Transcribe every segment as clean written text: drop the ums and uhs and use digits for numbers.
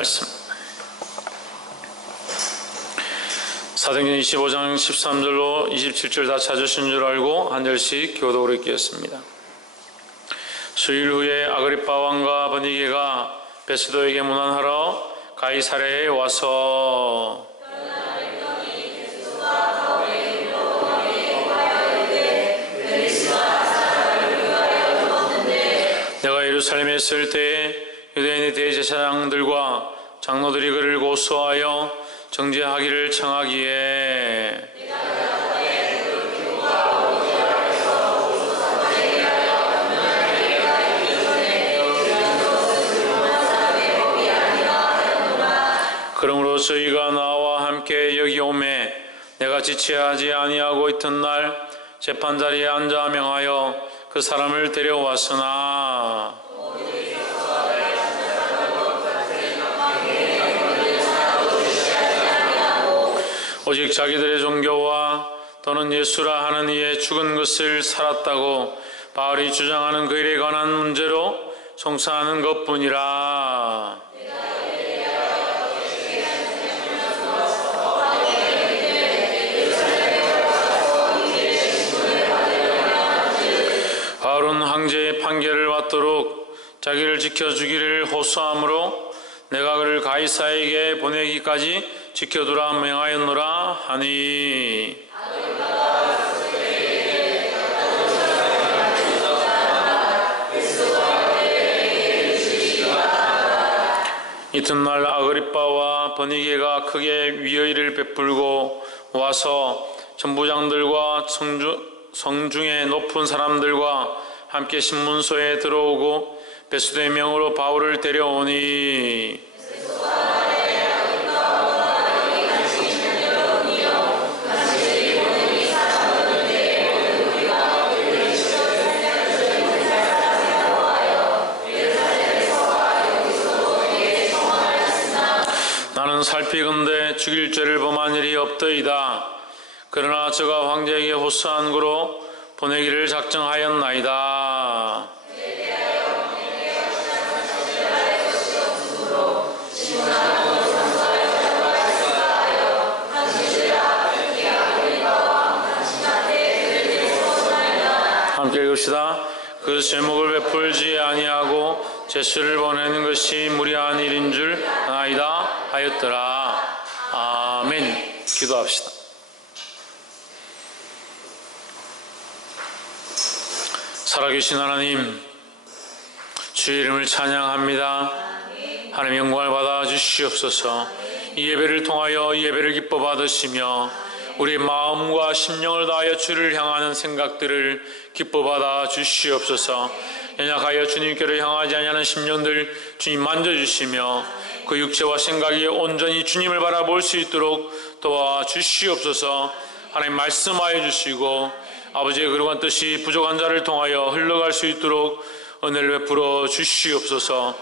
말씀 사도행전 25장 13절로 27절 다 찾으신 줄 알고 한 절씩 교독으로 읽겠습니다. 수일 후에 아그리빠 왕과 버니게가 베스도에게 문안하러 가이사랴에 와서 내가 예루살렘에 있을 때에 유대인의 대제사장들과 장로들이 그를 고소하여 정죄하기를 청하기에 그러므로 저희가 나와 함께 여기 오매 내가 지체하지 아니하고 있던날 재판자리에 앉아 명하여 그 사람을 데려왔으나 오직 자기들의 종교와 또는 예수라 하는 이의 죽은 것을 살았다고 바울이 주장하는 그 일에 관한 문제로 송사하는 것뿐이라. 바울은 황제의 판결을 받도록 자기를 지켜주기를 호소하므로 내가 그를 가이사에게 보내기까지 지켜두라 명하였노라 하니 이튿날 아그리빠와 버니게가 크게 위의를 베풀고 와서 전부장들과 성중의 높은 사람들과 함께 신문소에 들어오고 베스도의 명으로 바울을 데려오니 나는 살피건대 죽일 죄를 범한 일이 없더이다. 그러나 저가 황제에게 호소한 거로 보내기를 작정하였나이다. 함께 읽읍시다. 그 제목을 베풀지 아니하고 제수를 보내는 것이 무리한 일인 줄 아나이다 하였더라. 아멘. 기도합시다. 살아계신 하나님, 주의 이름을 찬양합니다. 하나님 영광을 받아 주시옵소서. 이 예배를 통하여 이 예배를 기뻐 받으시며 우리의 마음과 심령을 다하여 주를 향하는 생각들을 기뻐 받아 주시옵소서. 연약하여 주님께로 향하지 아니하는 심령들 주님 만져주시며 그 육체와 생각이 온전히 주님을 바라볼 수 있도록 도와주시옵소서. 하나님 말씀하여 주시고 아버지의 거룩한 뜻이 부족한 자를 통하여 흘러갈 수 있도록 은혜를 베풀어 주시옵소서.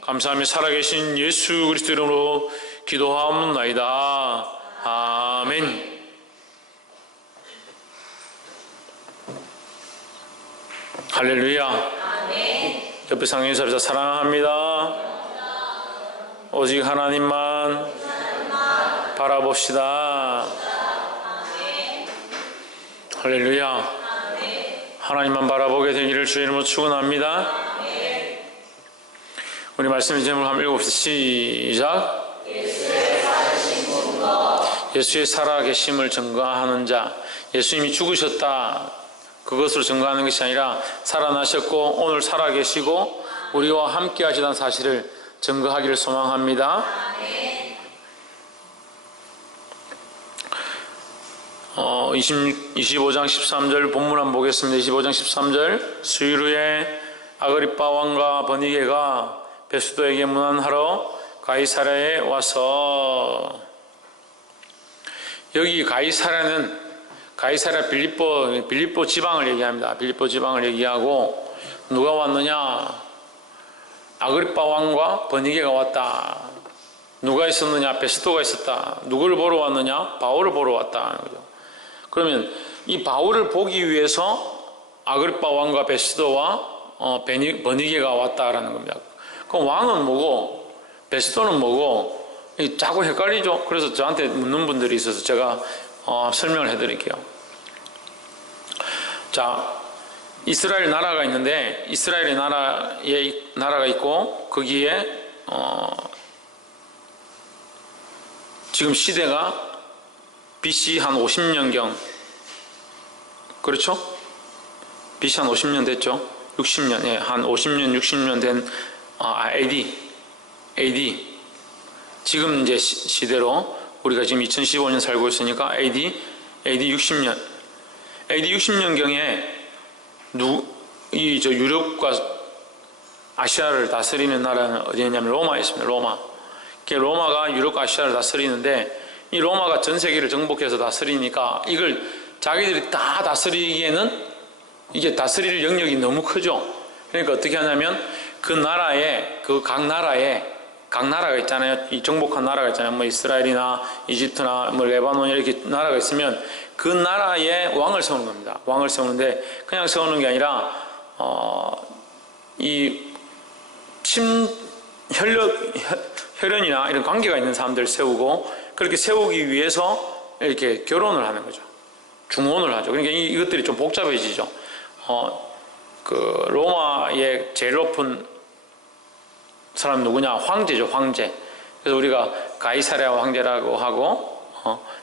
감사하며 살아계신 예수 그리스도 이름으로 기도하옵나이다. 아멘. 할렐루야. 옆에 상인 사람들 사랑합니다. 오직 하나님만 바라봅시다. 할렐루야. 하나님만 바라보게 되기를 주의 이름으로 축원합니다. 우리 말씀의 제목을 한번 읽어봅시다. 시작. 예수의 살아계심을 증거하는 자. 예수님이 죽으셨다, 그것으로 증거하는 것이 아니라 살아나셨고 오늘 살아계시고 우리와 함께 하시다는 사실을 증거하기를 소망합니다. 25장 13절 본문 한번 보겠습니다. 25장 13절. 수일 후에 아그리빠 왕과 버니게가 베스도에게 문안하러 가이사랴에 와서, 여기 가이사랴 빌립보 지방을 얘기합니다. 빌립보 지방을 얘기하고 누가 왔느냐? 아그리빠 왕과 버니게가 왔다. 누가 있었느냐? 베스도가 있었다. 누구를 보러 왔느냐? 바울을 보러 왔다. 그러면 이 바울을 보기 위해서 아그리빠 왕과 베스도와 버니게가 왔다라는 겁니다. 그럼 왕은 뭐고 베스도는 뭐고 자꾸 헷갈리죠. 그래서 저한테 묻는 분들이 있어서 제가 설명을 해드릴게요. 자, 이스라엘 나라가 있는데 이스라엘의 나라가 있고 거기에 지금 시대가 BC 한 50년경, 그렇죠? BC 한 50년 됐죠? 60년, 예, 한 50년, 60년 된 AD. 지금 이제 시대로 우리가 지금 2015년 살고 있으니까 AD 60년. AD 60년경에 유럽과 아시아를 다스리는 나라는 어디였냐면 로마였습니다. 로마가 유럽과 아시아를 다스리는데 이 로마가 전 세계를 정복해서 다스리니까 이걸 자기들이 다 다스리기에는 이게 다스릴 영역이 너무 크죠. 그러니까 어떻게 하냐면 그 나라에 각 나라가 있잖아요. 이 정복한 나라가 있잖아요. 뭐 이스라엘이나 이집트나 뭐 레바논 이렇게 나라가 있으면 그 나라에 왕을 세우는 겁니다. 왕을 세우는데 그냥 세우는 게 아니라 이 혈연이나 이런 관계가 있는 사람들을 세우고 그렇게 세우기 위해서 이렇게 결혼을 하는 거죠. 중혼을 하죠. 그러니까 이것들이 좀 복잡해지죠. 그 로마의 제일 높은 사람 누구냐? 황제죠, 황제. 그래서 우리가 가이사랴 황제라고 하고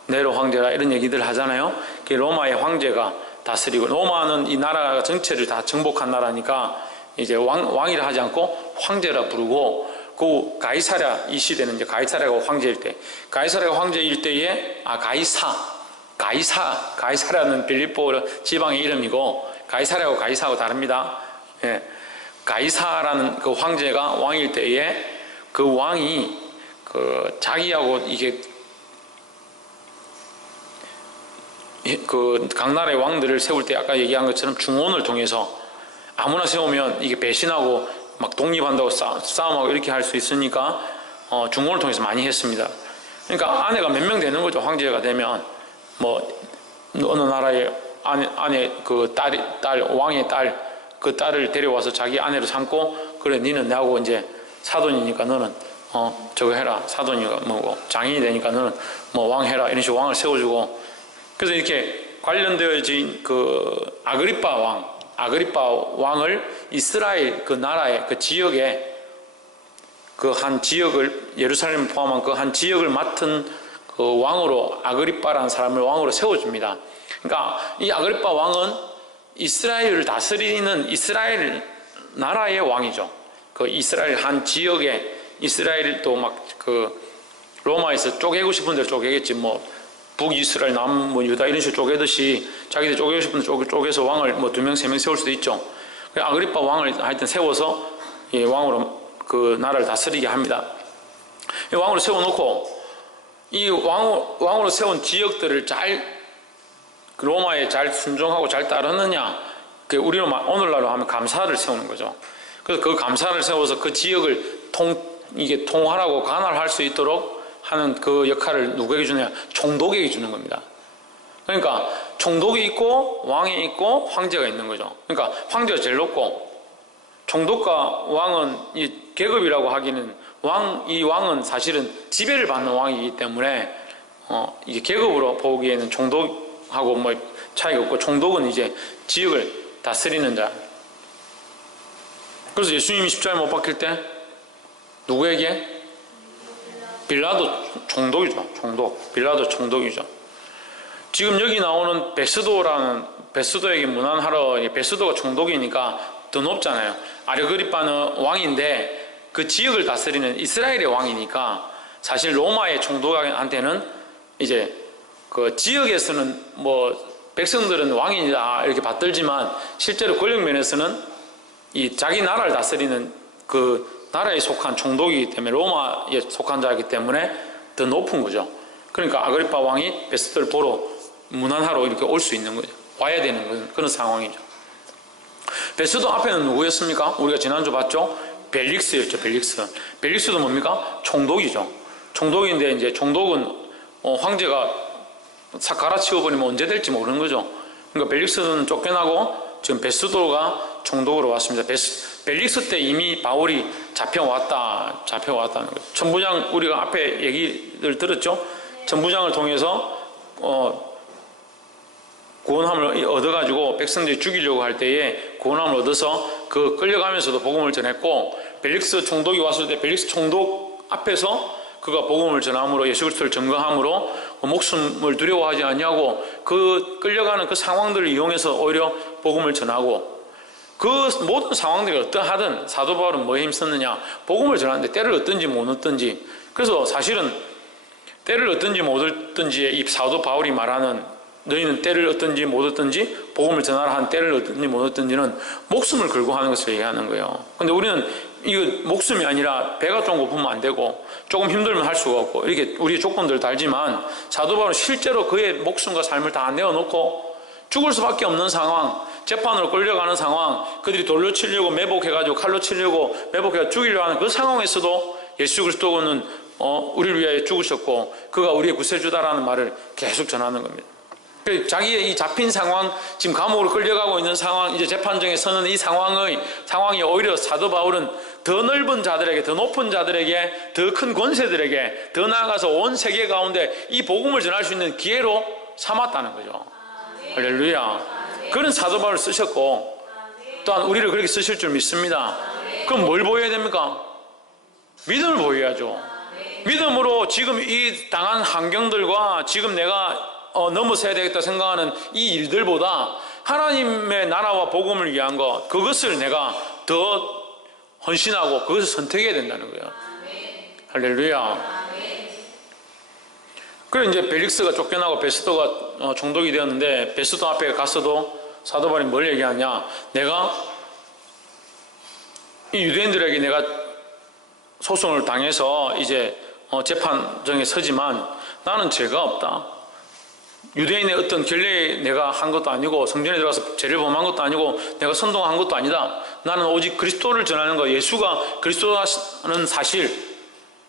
네로 황제라 이런 얘기들 하잖아요. 로마의 황제가 다스리고 로마는 이 나라 전체를 다 정복한 나라니까 이제 왕이라 하지 않고 황제라 부르고 그 가이사랴 이 시대는 이제 가이사랴가 황제일 때 가이사랴가 황제일 때에 가이사랴는 빌립보 지방의 이름이고 가이사랴하고 가이사하고 다릅니다. 예. 가이사라는 그 황제가 왕일 때에 그 왕이 자기하고 이게 각 나라의 왕들을 세울 때 아까 얘기한 것처럼 중혼을 통해서 아무나 세우면 이게 배신하고 막 독립한다고 싸움하고 이렇게 할 수 있으니까 중혼을 통해서 많이 했습니다. 그러니까 아내가 몇 명 되는 거죠. 황제가 되면 뭐 어느 나라의 아내 그 왕의 딸 그 딸을 데려와서 자기 아내로 삼고 그래 니는 나하고 이제 사돈이니까 너는 저거 해라. 사돈이가 뭐고 장인이 되니까 너는 뭐 왕 해라. 이런 식으로 왕을 세워주고 그래서 이렇게 관련되어진 그 아그리파 왕을 이스라엘 그 나라의 그 지역에 그 한 지역을 예루살렘을 포함한 그 한 지역을 맡은 그 왕으로 아그리파라는 사람을 왕으로 세워줍니다. 그러니까 이 아그리파 왕은 이스라엘을 다스리는 이스라엘 나라의 왕이죠. 그 이스라엘 한 지역에 이스라엘도 막 그 로마에서 쪼개고 싶은 대로 쪼개겠지. 뭐 북이스라엘, 남유다 이런 식으로 쪼개듯이 자기들 쪼개고 싶은 대로 쪼개서 왕을 뭐 2명, 3명 세울 수도 있죠. 아그리파 왕을 하여튼 세워서 왕으로 그 나라를 다스리게 합니다. 이 왕으로 세워놓고 이 왕으로 세운 지역들을 로마에 잘 순종하고 잘 따르느냐, 우리는 오늘날로 하면 감사를 세우는 거죠. 그래서 그 감사를 세워서 그 지역을 통할하고 관할할 수 있도록 하는 그 역할을 누구에게 주느냐? 총독에게 주는 겁니다. 그러니까 총독이 있고 왕이 있고 황제가 있는 거죠. 그러니까 황제가 제일 높고 총독과 왕은 이 계급이라고 하기는 이 왕은 사실은 지배를 받는 왕이기 때문에 이게 계급으로 보기에는 총독하고 뭐 차이가 없고 총독은 이제 지역을 다스리는 자. 그래서 예수님이 십자가에 못 박힐 때 누구에게? 빌라도 총독이죠. 빌라도 총독이죠. 지금 여기 나오는 베스도에게 문안하러 베스도가 총독이니까 더 높잖아요. 아르그리파는 왕인데 그 지역을 다스리는 이스라엘의 왕이니까 사실 로마의 총독한테는 이제 그 지역에서는 뭐 백성들은 왕이다 이렇게 받들지만 실제로 권력 면에서는 이 자기 나라를 다스리는 그 나라에 속한 총독이기 때문에 로마에 속한 자이기 때문에 더 높은 거죠. 그러니까 아그리파 왕이 베스도를 보러 문안하러 이렇게 올 수 있는 거죠. 와야 되는 그런 상황이죠. 베스도 앞에는 누구였습니까? 우리가 지난주 봤죠? 벨릭스였죠. 벨릭스도 뭡니까? 총독이죠. 총독인데 이제 총독은 황제가 갈아치워버리면 언제 될지 모르는 거죠. 그러니까 벨릭스는 쫓겨나고 지금 베스도가 총독으로 왔습니다. 벨릭스 때 이미 바울이 잡혀왔다는 거죠. 천부장 우리가 앞에 얘기를 들었죠. 천부장을 통해서 구원함을 얻어가지고 백성들이 죽이려고 할 때에 구원함을 얻어서 그 끌려가면서도 복음을 전했고, 벨릭스 총독이 왔을 때 벨릭스 총독 앞에서 그가 복음을 전함으로 예수 그리스도를 증거함으로 목숨을 두려워하지 않냐고 그 끌려가는 그 상황들을 이용해서 오히려 복음을 전하고, 그 모든 상황들이 어떠하든 사도 바울은 뭐에 힘썼느냐? 복음을 전하는데 때를 얻든지 못 얻든지. 그래서 사실은 때를 얻든지 못 얻든지에 이 사도 바울이 말하는 너희는 때를 얻든지 못 얻든지 복음을 전하라 한 때를 얻든지 못 얻든지는 목숨을 걸고 하는 것을 얘기하는 거예요. 근데 우리는 이거 목숨이 아니라 배가 좀 고프면 안 되고 조금 힘들면 할 수가 없고 이렇게 우리의 조건들 달지만, 사도 바울은 실제로 그의 목숨과 삶을 다 내어놓고 죽을 수밖에 없는 상황, 재판으로 끌려가는 상황, 그들이 돌로 치려고 매복해가지고 칼로 치려고 매복해가 죽이려고 하는 그 상황에서도 예수 그리스도는 우리를 위하여 죽으셨고 그가 우리의 구세주다라는 말을 계속 전하는 겁니다. 자기의 이 잡힌 상황, 지금 감옥으로 끌려가고 있는 상황, 이제 재판정에 서는 이 상황이 오히려 사도 바울은 더 넓은 자들에게, 더 높은 자들에게, 더 큰 권세들에게, 더 나아가서 온 세계 가운데 이 복음을 전할 수 있는 기회로 삼았다는 거죠. 할렐루야. 그런 사도 바울을 쓰셨고 또한 우리를 그렇게 쓰실 줄 믿습니다. 그럼 뭘 보여야 됩니까? 믿음을 보여야죠. 믿음으로 지금 이 당한 환경들과 지금 내가 넘어서야 되겠다 생각하는 이 일들보다 하나님의 나라와 복음을 위한 것, 그것을 내가 더 헌신하고 그것을 선택해야 된다는 거예요. 할렐루야. 그래 이제 벨릭스가 쫓겨나고 베스도가 총독이 되었는데, 베스도 앞에 갔어도 사도 바울이 뭘 얘기하냐? 내가 이 유대인들에게 내가 소송을 당해서 이제 재판정에 서지만 나는 죄가 없다. 유대인의 어떤 결례에 내가 한 것도 아니고 성전에 들어가서 죄를 범한 것도 아니고 내가 선동한 것도 아니다. 나는 오직 그리스도를 전하는 것, 예수가 그리스도라는 사실,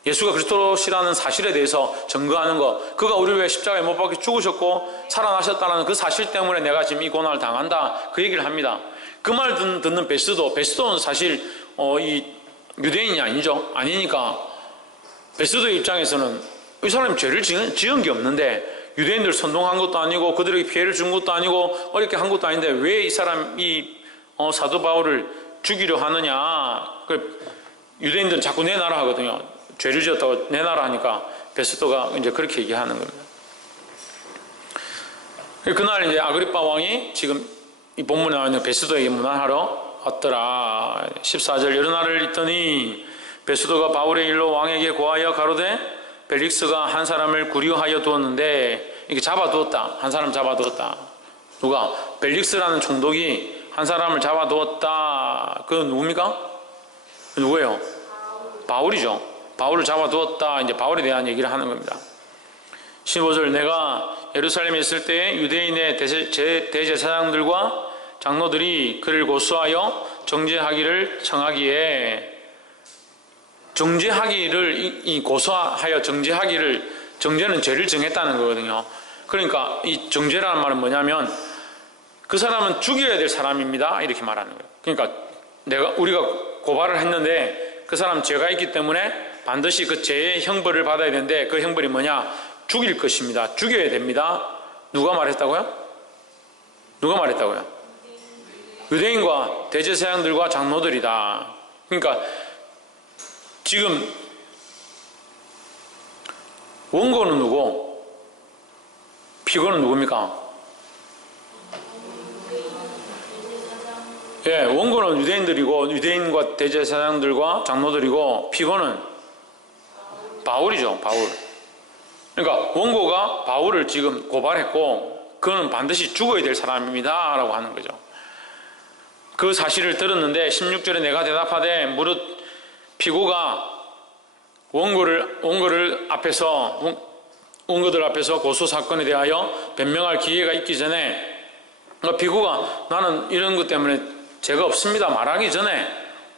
예수가 그리스도시라는 사실에 대해서 증거하는 것, 그가 우리를 위해 십자가에 못 박혀 죽으셨고 살아나셨다는 그 사실 때문에 내가 지금 이 고난을 당한다, 그 얘기를 합니다. 그 말 듣는 베스도는 사실 이 유대인이 아니니까 베스도의 입장에서는 이 사람이 죄를 지은 게 없는데, 유대인들 선동한 것도 아니고 그들에게 피해를 준 것도 아니고 어렵게 한 것도 아닌데 왜 이 사람이 사도 바울을 죽이려 하느냐. 유대인들은 자꾸 내놔라 하거든요. 죄를 지었다고 내놔라 하니까 베스도가 이제 그렇게 얘기하는 겁니다. 그날 이제 아그리파 왕이 지금 이 본문에 나와 있는 베스도에게 문안하러 왔더라. 14절, 여러 날을 있더니 베스도가 바울의 일로 왕에게 고하여 가로되 벨릭스가 한 사람을 구류하여 두었는데, 이게 잡아두었다. 한 사람 잡아두었다. 누가? 벨릭스라는 총독이 한 사람을 잡아두었다. 그건 누굽니까? 누구예요? 바울이죠. 바울을 잡아두었다. 이제 바울에 대한 얘기를 하는 겁니다. 15절, 내가 예루살렘에 있을 때 유대인의 대제사장들과 장로들이 그를 고소하여 정죄하기를 청하기에, 고소하여 정죄는 죄를 정했다는 거거든요. 그러니까 이 정죄라는 말은 뭐냐면 그 사람은 죽여야 될 사람입니다, 이렇게 말하는 거예요. 그러니까 우리가 고발을 했는데 그 사람 죄가 있기 때문에 반드시 그 죄의 형벌을 받아야 되는데, 그 형벌이 뭐냐? 죽일 것입니다. 죽여야 됩니다. 누가 말했다고요? 유대인과 대제사장들과 장로들이다. 그러니까 지금 원고는 누구? 피고는 누굽니까? 예, 원고는 유대인들이고 유대인과 대제사장들과 장로들이고 피고는 바울이죠. 바울. 그러니까 원고가 바울을 지금 고발했고 그는 반드시 죽어야 될 사람입니다 라고 하는 거죠. 그 사실을 들었는데 16절에 내가 대답하되 무릇 피고가 원고들 앞에서 고소 사건에 대하여 변명할 기회가 있기 전에, 피고가 나는 이런 것 때문에 죄가 없습니다 말하기 전에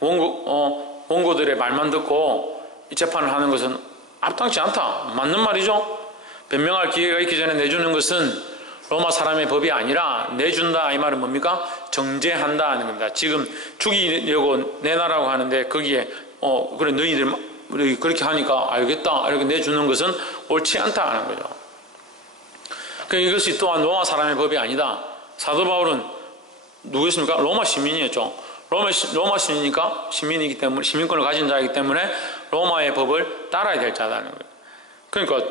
원고들의 말만 듣고 이 재판을 하는 것은 합당치 않다. 맞는 말이죠. 변명할 기회가 있기 전에 내주는 것은 로마 사람의 법이 아니라 내준다, 이 말은 뭡니까? 정죄한다 하는 겁니다. 지금 죽이려고 내놔라고 하는데 거기에 그래 너희들이 그렇게 하니까 알겠다 이렇게 내주는 것은 옳지 않다 하는 거죠. 그러니까 이것이 또한 로마 사람의 법이 아니다. 사도 바울은 누구였습니까? 로마 시민이었죠. 로마 시민이니까 시민이기 때문에 시민권을 가진 자이기 때문에 로마의 법을 따라야 될 자라는 거예요. 그러니까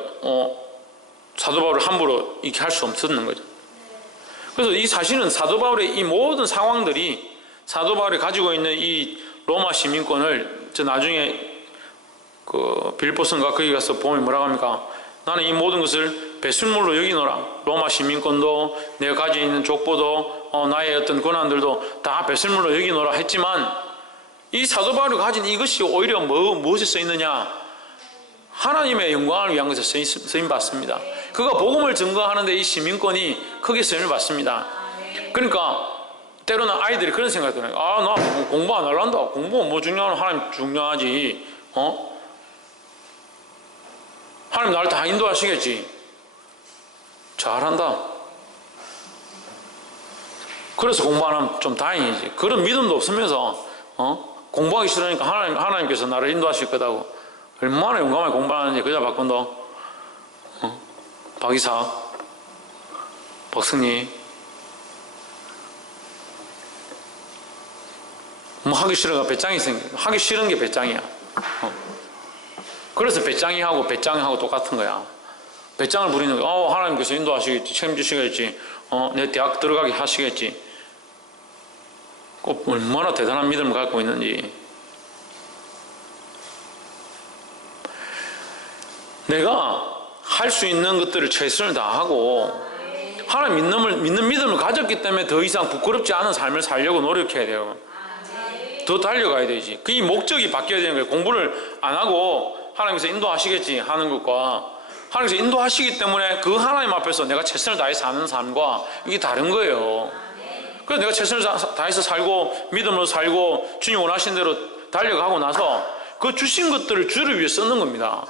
사도 바울을 함부로 이렇게 할 수 없었는 거죠. 그래서 이 사실은 사도 바울의 이 모든 상황들이 사도 바울이 가지고 있는 이 로마 시민권을 저 나중에 그 빌보선가 거기 가서 보면 뭐라고 합니까? 나는 이 모든 것을 배설물로 여기노라. 로마 시민권도 내가 가지고 있는 족보도 나의 어떤 권한들도 다 배설물로 여기노라 했지만 이 사도 바울이 가진 이것이 오히려 무엇에 써 있느냐? 하나님의 영광을 위한 것에 쓰임 받습니다. 그가 복음을 증거하는데 이 시민권이 크게 쓰임을 받습니다. 그러니까 때로는 아이들이 그런 생각이 들어요. 나 공부 안 할란다. 공부가 뭐 중요하나? 하나님 중요하지. 하나님 나를 다 인도하시겠지. 잘한다. 그래서 공부 안 하면 좀 다행이지. 그런 믿음도 없으면서 공부하기 싫으니까 하나님께서 나를 인도하실 거다고 얼마나 용감하게 공부하는지 그자 바꾼다. 박이사, 박승리 뭐 하기 싫어가 배짱이 하기 싫은 게 배짱이야. 그래서 배짱이하고 배짱이하고 똑같은 거야. 배짱을 부리는 거야. 하나님께서 인도하시겠지, 책임지시겠지, 내 대학 들어가게 하시겠지. 꼭 얼마나 대단한 믿음을 갖고 있는지. 내가 할 수 있는 것들을 최선을 다하고 하나님 믿는 믿음을 가졌기 때문에 더 이상 부끄럽지 않은 삶을 살려고 노력해야 돼요. 더 달려가야 되지. 그 이 목적이 바뀌어야 되는 거예요. 공부를 안 하고 하나님께서 인도하시겠지 하는 것과 하나님께서 인도하시기 때문에 그 하나님 앞에서 내가 최선을 다해서 사는 삶과 이게 다른 거예요. 그래서 내가 최선을 다해서 살고 믿음으로 살고 주님 원하신 대로 달려가고 나서 그 주신 것들을 주를 위해 쓰는 겁니다.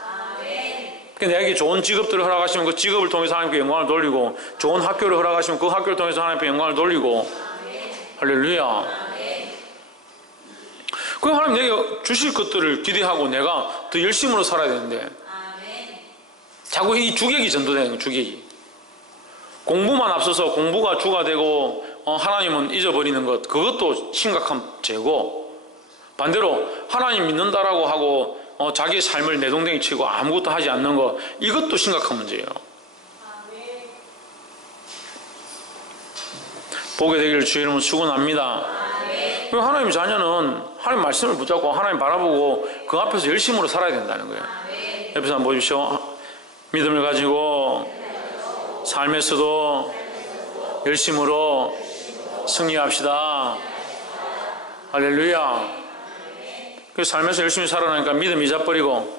그러니까 내게 좋은 직업들을 허락하시면 그 직업을 통해서 하나님께 영광을 돌리고 좋은 학교를 허락하시면 그 학교를 통해서 하나님께 영광을 돌리고 할렐루야. 그 하나님 내게 주실 것들을 기대하고 내가 더 열심으로 살아야 되는데 자꾸 이 주객이 전도되는 거예요. 주객이 공부만 앞서서 공부가 주가 되고 하나님은 잊어버리는 것 그것도 심각한 죄고 반대로 하나님 믿는다라고 하고 자기의 삶을 내동댕이 치고 아무것도 하지 않는 것 이것도 심각한 문제예요. 보게 되기를 주의 이름으로 축원합니다. 하나님 자녀는 하나님 말씀을 붙잡고 하나님 바라보고 그 앞에서 열심으로 살아야 된다는 거예요. 옆에서 한번 보십시오. 믿음을 가지고 삶에서도 열심으로 승리합시다. 할렐루야. 그 삶에서 열심히 살아나니까 믿음 잊어버리고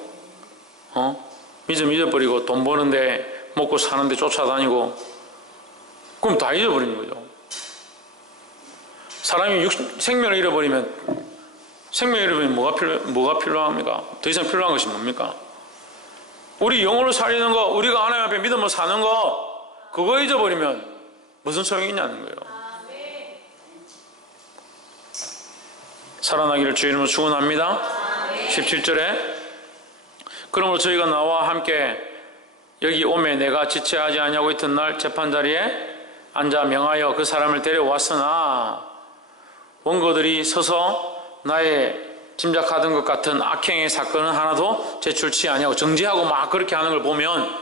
믿음 잊어버리고 돈 버는데 먹고 사는데 쫓아다니고 그럼 다 잊어버리는 거죠. 사람이 생명을 잃어버리면 뭐가 필요합니까? 더 이상 필요한 것이 뭡니까? 우리 영혼을 살리는 거, 우리가 하나님 앞에 믿음으로 사는 거 그거 잊어버리면 무슨 소용이 있냐는 거예요. 살아나기를 주의 이름으로 축원합니다. 17절에 그러므로 저희가 나와 함께 여기 오매 내가 지체하지 아니하고 이튿날 재판자리에 앉아 명하여 그 사람을 데려왔으나 원고들이 서서 나의 짐작하던 것 같은 악행의 사건은 하나도 제출치 아니하고 정죄하고 막 그렇게 하는 걸 보면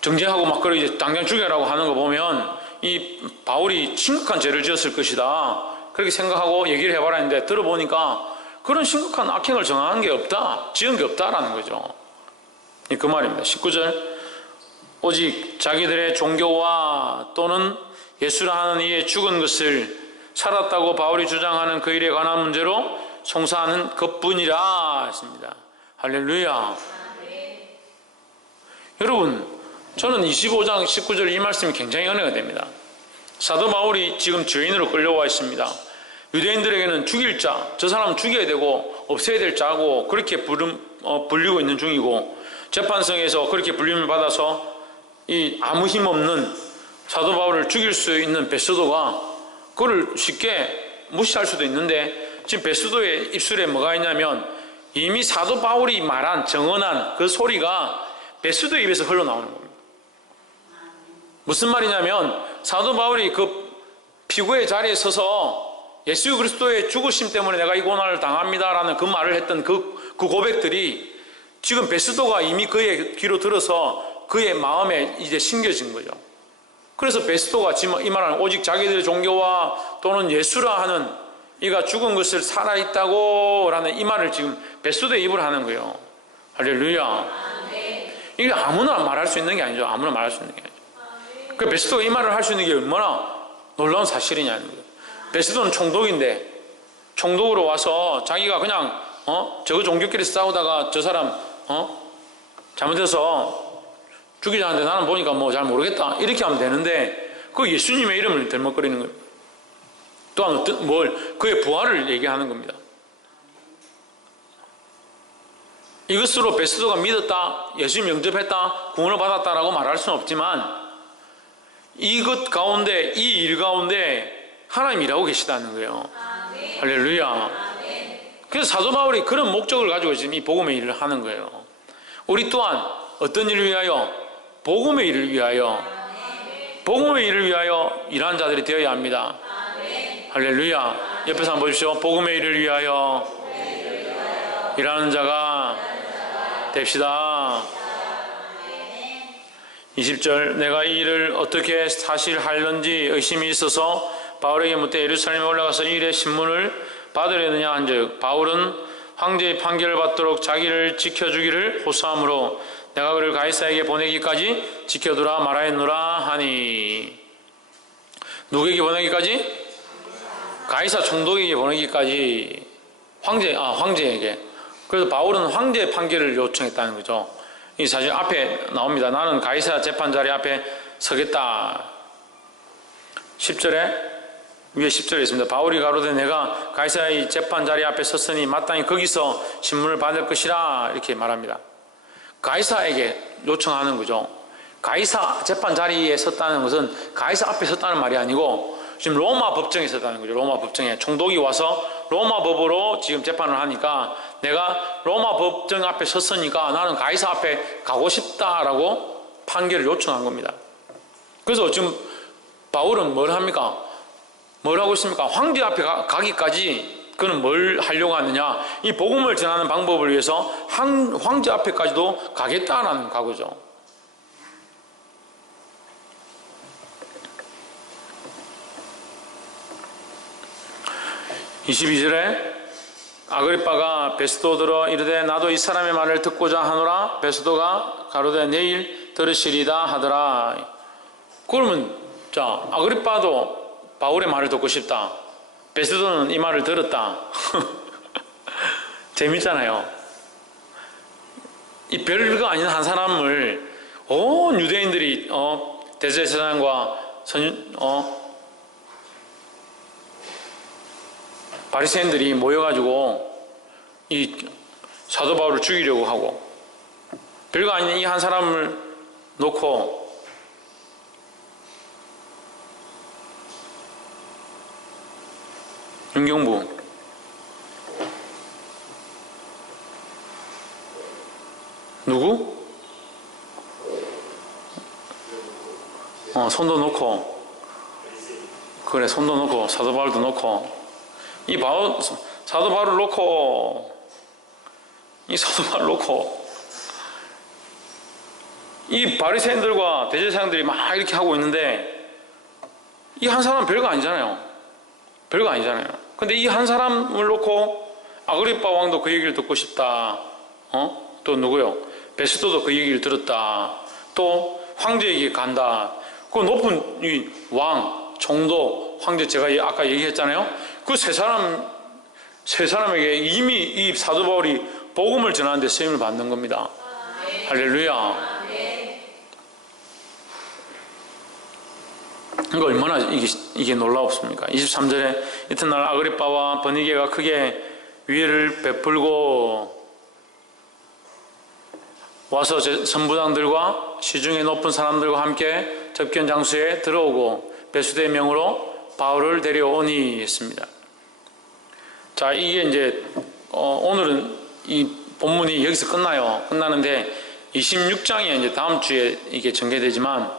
정죄하고 막 그렇게 당장 죽여라고 하는 거 보면 이 바울이 심각한 죄를 지었을 것이다 그렇게 생각하고 얘기를 해봐라 했는데 들어보니까 그런 심각한 악행을 정한 게 없다 지은 게 없다라는 거죠. 그 말입니다. 19절 오직 자기들의 종교와 또는 예수라 하는 이의 죽은 것을 살았다고 바울이 주장하는 그 일에 관한 문제로 송사하는 것뿐이라 했습니다. 할렐루야. 여러분 저는 25장 19절 이 말씀이 굉장히 은혜가 됩니다. 사도 바울이 지금 죄인으로 끌려와 있습니다. 유대인들에게는 죽일 자, 저 사람은 죽여야 되고 없애야 될 자고 그렇게 불리고 있는 중이고 재판성에서 그렇게 불림을 받아서 이 아무 힘없는 사도 바울을 죽일 수 있는 베스도가 그를 쉽게 무시할 수도 있는데 지금 베스도의 입술에 뭐가 있냐면 이미 사도 바울이 말한 정언한 그 소리가 베스도의 입에서 흘러나오는 겁니다. 무슨 말이냐면 사도 바울이 그 피고의 자리에 서서 예수 그리스도의 죽으심 때문에 내가 이 고난을 당합니다라는 그 말을 했던 그 고백들이 지금 베스도가 이미 그의 귀로 들어서 그의 마음에 이제 심겨진 거죠. 그래서 베스도가 지금 이 말하는 오직 자기들의 종교와 또는 예수라 하는 이가 죽은 것을 살아있다고 라는 이 말을 지금 베스도의 입으로 하는 거예요. 할렐루야. 이게 아무나 말할 수 있는 게 아니죠. 아무나 말할 수 있는 게 아니죠. 그 베스도가 이 말을 할 수 있는 게 얼마나 놀라운 사실이냐는 거예요. 베스도는 총독인데 총독으로 와서 자기가 그냥 저거 종교끼리 싸우다가 저 사람 잘못해서 죽이자는데 나는 보니까 뭐 잘 모르겠다 이렇게 하면 되는데 그 예수님의 이름을 덜먹거리는 거예요. 또한 어떤 그의 부활을 얘기하는 겁니다. 이것으로 베스도가 믿었다, 예수님 영접했다, 구원을 받았다라고 말할 수는 없지만 이것 가운데, 이 일 가운데 하나님이 일하고 계시다는 거예요. 할렐루야. 그래서 사도 바울이 그런 목적을 가지고 지금 이 복음의 일을 하는 거예요. 우리 또한 어떤 일을 위하여? 복음의 일을 위하여, 복음의 일을 위하여 일하는 자들이 되어야 합니다. 할렐루야. 옆에서 한번 보십시오. 복음의 일을 위하여 일하는 자가 됩시다. 20절 내가 이 일을 어떻게 사실 할는지 의심이 있어서 바울에게 묻되 예루살렘에 올라가서 이 일의 신문을 받으려느냐 한즉 바울은 황제의 판결을 받도록 자기를 지켜주기를 호소하므로 내가 그를 가이사에게 보내기까지 지켜두라 말하였노라 하니. 누구에게 보내기까지? 가이사 총독에게 보내기까지. 황제에게. 그래서 바울은 황제의 판결을 요청했다는 거죠. 이 사실 앞에 나옵니다. 나는 가이사 재판자리 앞에 서겠다. 10절에 위에 10절에 있습니다. 바울이 가로되 내가 가이사의 재판자리 앞에 섰으니 마땅히 거기서 신문을 받을 것이라 이렇게 말합니다. 가이사에게 요청하는 거죠. 가이사 재판자리에 섰다는 것은 가이사 앞에 섰다는 말이 아니고 지금 로마 법정에 섰다는 거죠. 로마 법정에 총독이 와서 로마 법으로 지금 재판을 하니까 내가 로마 법정 앞에 섰으니까 나는 가이사 앞에 가고 싶다라고 판결을 요청한 겁니다. 그래서 지금 바울은 뭘 합니까? 뭘 하고 있습니까? 황제 앞에 가기까지 그는 뭘 하려고 하느냐? 이 복음을 전하는 방법을 위해서 황제 앞에까지도 가겠다라는 각오죠. (22절에) 아그리빠가 베스도 들어 이르되 나도 이 사람의 말을 듣고자 하노라. 베스도가 가로되 내일 들으시리다 하더라. 그러면 자 아그리빠도 바울의 말을 듣고 싶다. 베스도는 이 말을 들었다. 재밌잖아요. 이 별거 아닌 한 사람을 온 유대인들이 대제사장과 바리새인들이 모여가지고 이 사도 바울을 죽이려고 하고 별거 아닌 이 한 사람을 놓고 윤경부 누구? 손도 놓고 그래 손도 놓고 사도 바울도 놓고 이 사도 바울을 놓고 이 사도 바울을 놓고 이 바리새인들과 대제사장들이 막 이렇게 하고 있는데 이 한 사람은 별거 아니잖아요. 별거 아니잖아요. 근데 이 한 사람을 놓고 아그리빠 왕도 그 얘기를 듣고 싶다. 또 누구요? 베스도도 그 얘기를 들었다. 또 황제에게 간다. 그 높은 이 왕, 총독, 황제 제가 아까 얘기했잖아요. 그 세 사람에게 이미 이 사도 바울이 복음을 전하는데 쓰임을 받는 겁니다. 할렐루야. 이거 얼마나 이게 놀라웠습니까? 23절에 이튿날 아그리빠와 버니게가 크게 위해를 베풀고 와서 선부장들과 시중에 높은 사람들과 함께 접견 장소에 들어오고 베스도의 명으로 바울을 데려오니 했습니다. 자, 이게 이제 오늘은 이 본문이 여기서 끝나요. 끝나는데 26장이 이제 다음 주에 이게 전개되지만,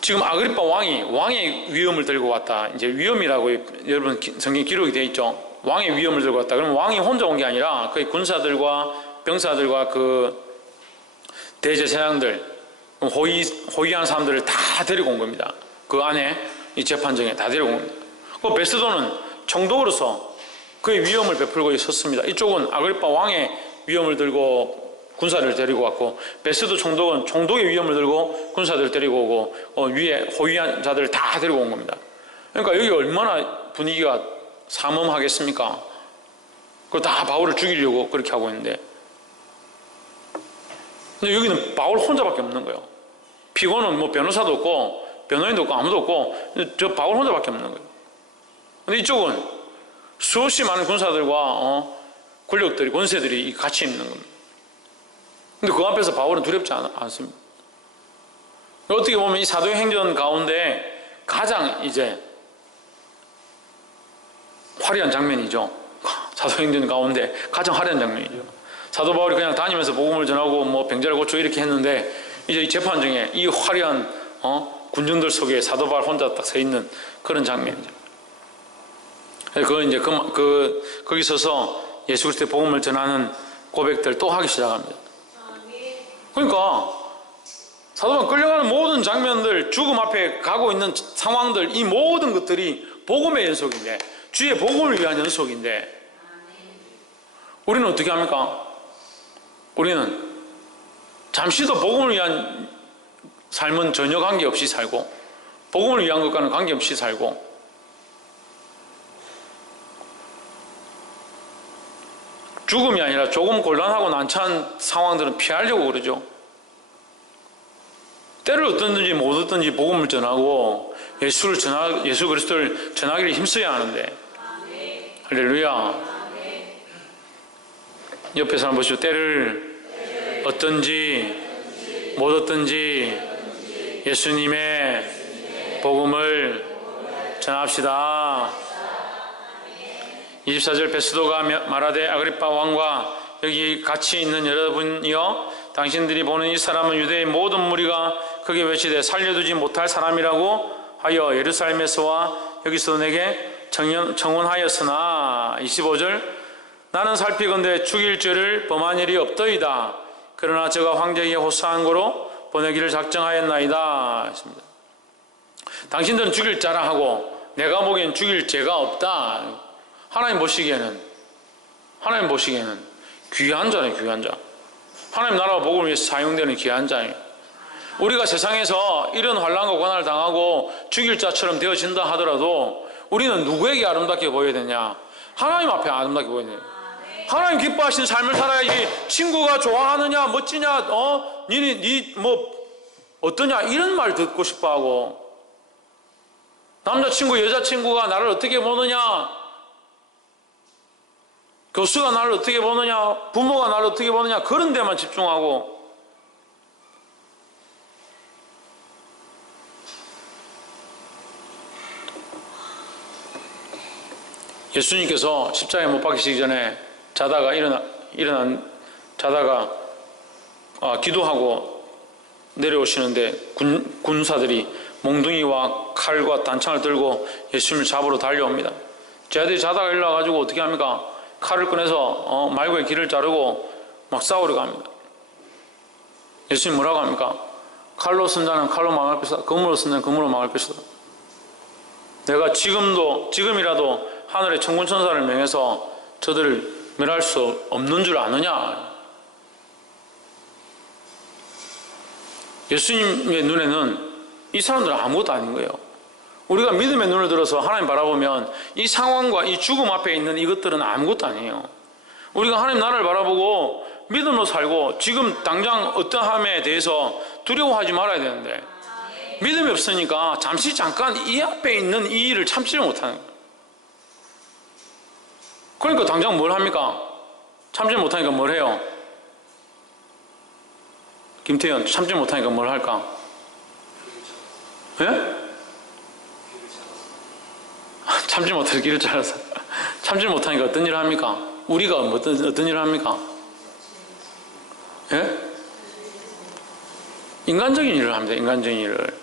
지금 아그리파 왕의 위엄을 들고 왔다. 이제 위엄이라고 여러분 성경 기록이 되어 있죠. 왕의 위엄을 들고 왔다. 그러면 왕이 혼자 온 게 아니라 거의 군사들과 병사들과 그 대제사장들, 호위한 사람들을 다 데리고 온 겁니다. 그 안에 이 재판정에 다 데리고 온 겁니다. 그 베스도는 총독으로서 그의 위엄을 베풀고 섰습니다. 이쪽은 아그리파 왕의 위엄을 들고 군사를 데리고 왔고, 베스도 총독은 총독의 위엄을 들고 군사들을 데리고 오고, 위에 호위한 자들을 다 데리고 온 겁니다. 그러니까 여기 얼마나 분위기가 삼엄하겠습니까? 그걸 다 바울을 죽이려고 그렇게 하고 있는데, 근데 여기는 바울 혼자밖에 없는 거예요. 피고는 뭐 변호사도 없고 변호인도 없고 아무도 없고 저 바울 혼자밖에 없는 거예요. 근데 이쪽은 수없이 많은 군사들과 권력들이, 권세들이 같이 있는 겁니다. 근데 그 앞에서 바울은 두렵지 않습니다. 어떻게 보면 이 사도의 행전 가운데 가장 이제 화려한 장면이죠. 사도행전 가운데 가장 화려한 장면이죠. 사도 바울이 그냥 다니면서 복음을 전하고 뭐 병자를 고치고 이렇게 했는데, 이제 이 재판정에 이 화려한 군중들 속에 사도 바울 혼자 딱 서 있는 그런 장면이죠. 그 이제 거기 서서 예수 그리스도의 복음을 전하는 고백들 또 하기 시작합니다. 그러니까 사도 바울 끌려가는 모든 장면들, 죽음 앞에 가고 있는 상황들, 이 모든 것들이 복음의 연속인데, 주의 복음을 위한 연속인데, 우리는 어떻게 합니까? 우리는 잠시도 복음을 위한 삶은 전혀 관계없이 살고, 복음을 위한 것과는 관계없이 살고, 죽음이 아니라 조금 곤란하고 난처한 상황들은 피하려고 그러죠. 때를 얻든지 못 얻든지 복음을 전하고 예수 그리스도를 전하기를 힘써야 하는데, 할렐루야. 옆에 사람 보시고, 때를 얻든지 못 얻든지 예수님의 복음을 전합시다. 24절 베스도가 말하되, 아그리파 왕과 여기 같이 있는 여러분이여, 당신들이 보는 이 사람은 유대의 모든 무리가 크게 외치되 살려두지 못할 사람이라고 하여 예루살렘에서와 여기서 내게 청원하였으나, 25절 나는 살피건대 죽일 죄를 범한 일이 없더이다. 그러나 저가 황제에게 호소한 거로 보내기를 작정하였나이다 했습니다. 당신들은 죽일 자라 하고 내가 보기엔 죽일 죄가 없다. 하나님 보시기에는 귀한 자네, 귀한 자. 하나님 나라와 복음을 위해서 사용되는 귀한 자예요. 우리가 세상에서 이런 환난과 고난을 당하고 죽일 자처럼 되어진다 하더라도 우리는 누구에게 아름답게 보여야 되냐? 하나님 앞에 아름답게 보여야 돼요. 하나님 기뻐하시는 삶을 살아야지. 친구가 좋아하느냐, 멋지냐, 니 어떠냐, 이런 말 듣고 싶어 하고, 남자친구, 여자친구가 나를 어떻게 보느냐, 교수가 나를 어떻게 보느냐, 부모가 나를 어떻게 보느냐, 그런 데만 집중하고, 예수님께서 십자가에 못 박히시기 전에 자다가 기도하고 내려오시는데 군사들이 몽둥이와 칼과 단창을 들고 예수님을 잡으러 달려옵니다. 쟤들이 자다가 일어나가지고 어떻게 합니까? 칼을 꺼내서 말고의 길을 자르고 막 싸우려고 합니다. 예수님 뭐라고 합니까? 칼로 쓴 자는 칼로 망할 것이다. 검으로 쓴 자는 검으로 망할 것이다. 내가 지금이라도 하늘의 천군천사를 명해서 저들을 멸할 수 없는 줄 아느냐? 예수님의 눈에는 이 사람들은 아무것도 아닌 거예요. 우리가 믿음의 눈을 들어서 하나님 바라보면 이 상황과 이 죽음 앞에 있는 이것들은 아무것도 아니에요. 우리가 하나님 나라를 바라보고 믿음으로 살고 지금 당장 어떠함에 대해서 두려워하지 말아야 되는데, 믿음이 없으니까 잠깐 이 앞에 있는 이 일을 참지를 못하는 거예요. 그러니까 당장 뭘 합니까? 참지 못하니까 뭘 해요? 김태현, 참지 못하니까 뭘 할까? 예? 참지 못해서 길을 잘라서 참지를 못하니까 어떤 일을 합니까? 우리가 어떤 일을 합니까? 예? 인간적인 일을 합니다. 인간적인 일을.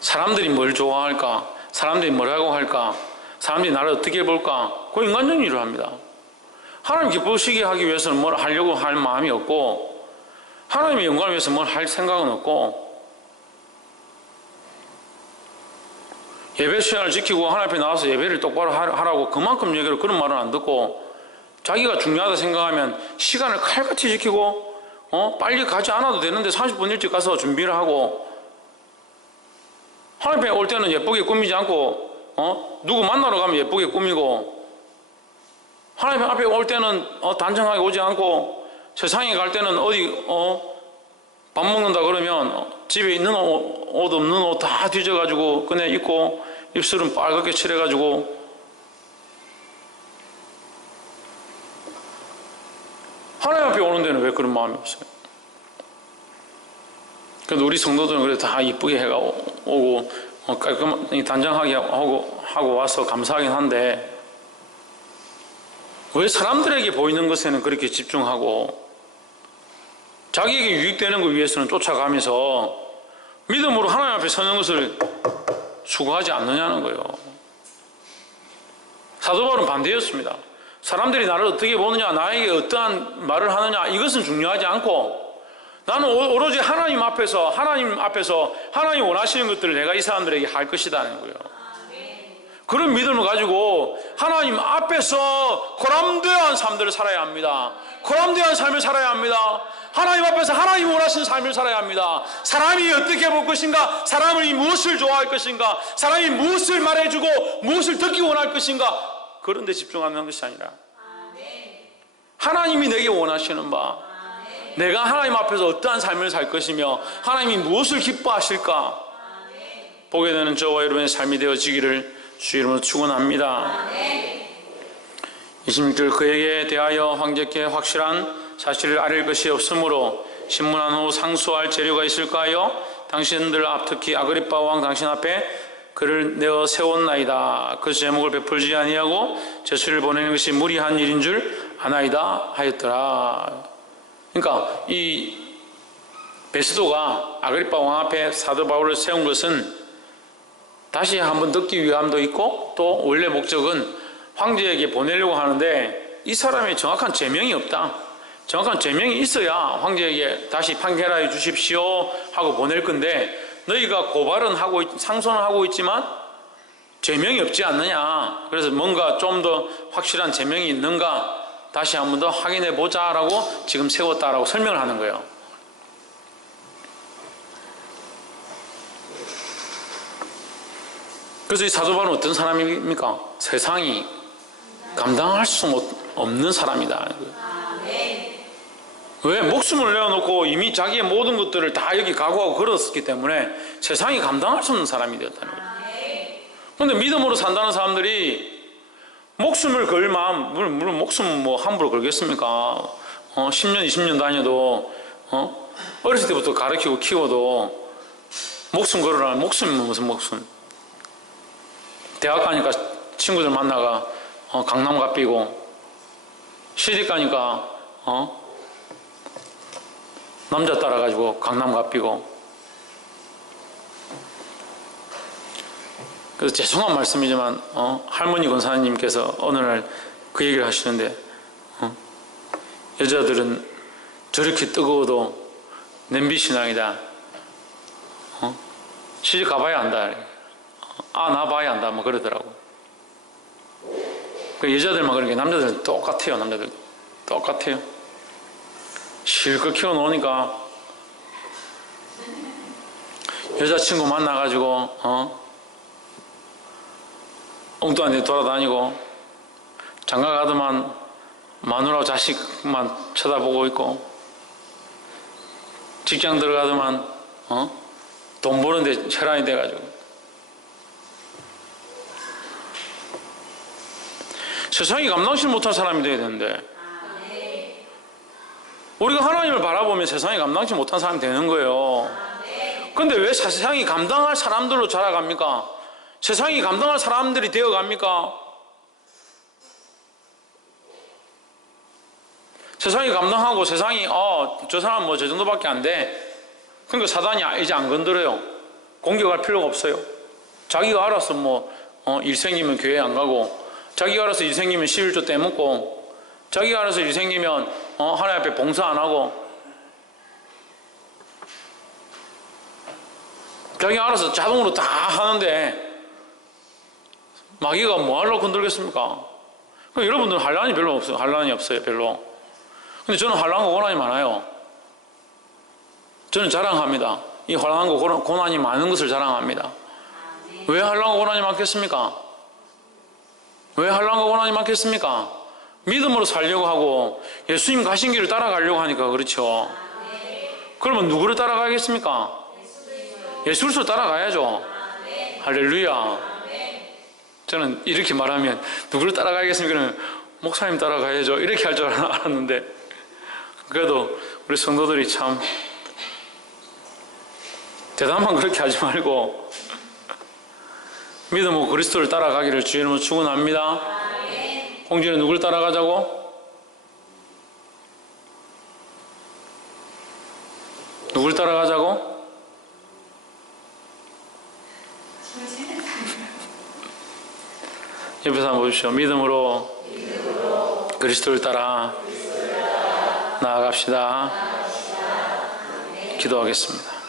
사람들이 뭘 좋아할까? 사람들이 뭐라고 할까? 사람들이 나를 어떻게 볼까? 그 인간적인 일을 합니다. 하나님 기쁘시게 하기 위해서는 뭘 하려고 할 마음이 없고, 하나님의 영광을 위해서 뭘 할 생각은 없고, 예배 시간을 지키고 하나님 앞에 나와서 예배를 똑바로 하라고 그만큼 얘기를 그런 말은 안 듣고, 자기가 중요하다 생각하면 시간을 칼같이 지키고, 빨리 가지 않아도 되는데 30분 일찍 가서 준비를 하고, 하나님 앞에 올 때는 예쁘게 꾸미지 않고, 누구 만나러 가면 예쁘게 꾸미고, 하나님 앞에 올 때는 단정하게 오지 않고, 세상에 갈 때는 어디 밥 먹는다 그러면 집에 있는 옷 없는 옷 다 뒤져가지고 꺼내 입고, 입술은 빨갛게 칠해가지고, 하나님 앞에 오는 데는 왜 그런 마음이 없어요? 그래도 우리 성도들은 그래도 다 이쁘게 해가 오고 깔끔하게 단정하게 하고 와서 감사하긴 한데, 왜 사람들에게 보이는 것에는 그렇게 집중하고 자기에게 유익되는 것 위해서는 쫓아가면서 믿음으로 하나님 앞에 서는 것을 수고하지 않느냐는 거예요. 사도 바울은 반대였습니다. 사람들이 나를 어떻게 보느냐, 나에게 어떠한 말을 하느냐, 이것은 중요하지 않고 나는 오로지 하나님 앞에서 하나님 원하시는 것들을 내가 이 사람들에게 할 것이라는 거예요. 그런 믿음을 가지고 하나님 앞에서 고람되한 삶들을 살아야 합니다. 고람되한 삶을 살아야 합니다. 하나님 앞에서 하나님 원하시는 삶을 살아야 합니다. 사람이 어떻게 볼 것인가, 사람이 무엇을 좋아할 것인가, 사람이 무엇을 말해주고 무엇을 듣기 원할 것인가, 그런 데 집중하는 것이 아니라 하나님이 내게 원하시는 바, 내가 하나님 앞에서 어떠한 삶을 살 것이며 하나님이 무엇을 기뻐하실까 보게 되는 저와 여러분의 삶이 되어지기를 주 이름으로 축원합니다. 26절, 그에게 대하여 황제께 확실한 사실을 알릴 것이 없으므로 신문한 후 상소할 재료가 있을까요? 당신들 앞, 특히 아그리빠 왕 당신 앞에 그를 내어 세웠나이다. 그 제목을 베풀지 아니하고 제수를 보내는 것이 무리한 일인 줄 아나이다 하였더라. 그러니까 이 베스도가 아그리빠 왕 앞에 사도 바울을 세운 것은 다시 한번 듣기 위함도 있고, 또 원래 목적은 황제에게 보내려고 하는데 이 사람의 정확한 제명이 없다. 정확한 제명이 있어야 황제에게 다시 판결하여 주십시오 하고 보낼 건데, 너희가 고발은 하고 상소는 하고 있지만 제명이 없지 않느냐, 그래서 뭔가 좀 더 확실한 제명이 있는가 다시 한 번 더 확인해 보자라고 지금 세웠다라고 설명을 하는 거예요. 그래서 이 사도 바울은 어떤 사람입니까? 세상이 감당할 수 없는 사람이다. 왜? 목숨을 내어놓고 이미 자기의 모든 것들을 다 여기 각오하고 걸었기 때문에 세상이 감당할 수 없는 사람이 되었다는 거예요. 그런데 믿음으로 산다는 사람들이 목숨을 걸 마음, 물론 목숨은 뭐 함부로 걸겠습니까? 10년, 20년 다녀도, 어렸을 때부터 가르치고 키워도 목숨 걸으라. 목숨이 무슨 목숨? 대학 가니까 친구들 만나가 강남 갓비고, 시집 가니까 남자 따라가지고 강남 갓비고. 그래서 죄송한 말씀이지만 할머니 권사님께서 어느 날 그 얘기를 하시는데, 여자들은 저렇게 뜨거워도 냄비신앙이다. 시집 가봐야 안다. 나 봐야 안다. 뭐 그러더라고. 그 여자들만 그러니까 남자들은 똑같아요. 남자들도 똑같아요. 실컷 키워놓으니까 여자친구 만나가지고 엉뚱한 데 돌아다니고, 장가 가더만 마누라 자식만 쳐다보고 있고, 직장 들어가더만 돈 버는데 혈안이 돼가지고. 세상이 감당치 못할 사람이 돼야 되는데, 우리가 하나님을 바라보면 세상이 감당치 못한 사람이 되는 거예요. 그런데 왜 세상이 감당할 사람들로 자라갑니까? 세상이 감당할 사람들이 되어갑니까? 세상이 감당하고 세상이 저 사람 뭐 저 정도밖에 안 돼. 그러니까 사단이 이제 안 건드려요. 공격할 필요가 없어요. 자기가 알아서 일 생기면 교회 안 가고, 자기가 알아서 일 생기면 11조 떼먹고, 자기가 알아서 일 생기면 하나님 앞에 봉사 안 하고, 자기가 알아서 자동으로 다 하는데 마귀가 뭐하려고 건들겠습니까? 여러분들은 환란이 별로 없어요. 환란이 없어요. 별로. 근데 저는 환란과 고난이 많아요. 저는 자랑합니다. 이 환란과 고난이 많은 것을 자랑합니다. 왜 환란과 고난이 많겠습니까? 왜 환란과 고난이 많겠습니까? 믿음으로 살려고 하고 예수님 가신 길을 따라가려고 하니까 그렇죠. 그러면 누구를 따라가겠습니까? 예수 그리스도를 따라가야죠. 할렐루야. 저는 이렇게 말하면 누구를 따라가겠습니까? 목사님 따라가야죠. 이렇게 할 줄 알았는데, 그래도 우리 성도들이 참 대담한 그렇게 하지 말고 믿음으로 그리스도를 따라가기를 주의 이름으로 축원합니다. 홍준이 누구를 따라가자고? 누구를 따라가자고? 옆에서 한번 보십시오. 믿음으로 그리스도를 따라 나아갑시다. 기도하겠습니다.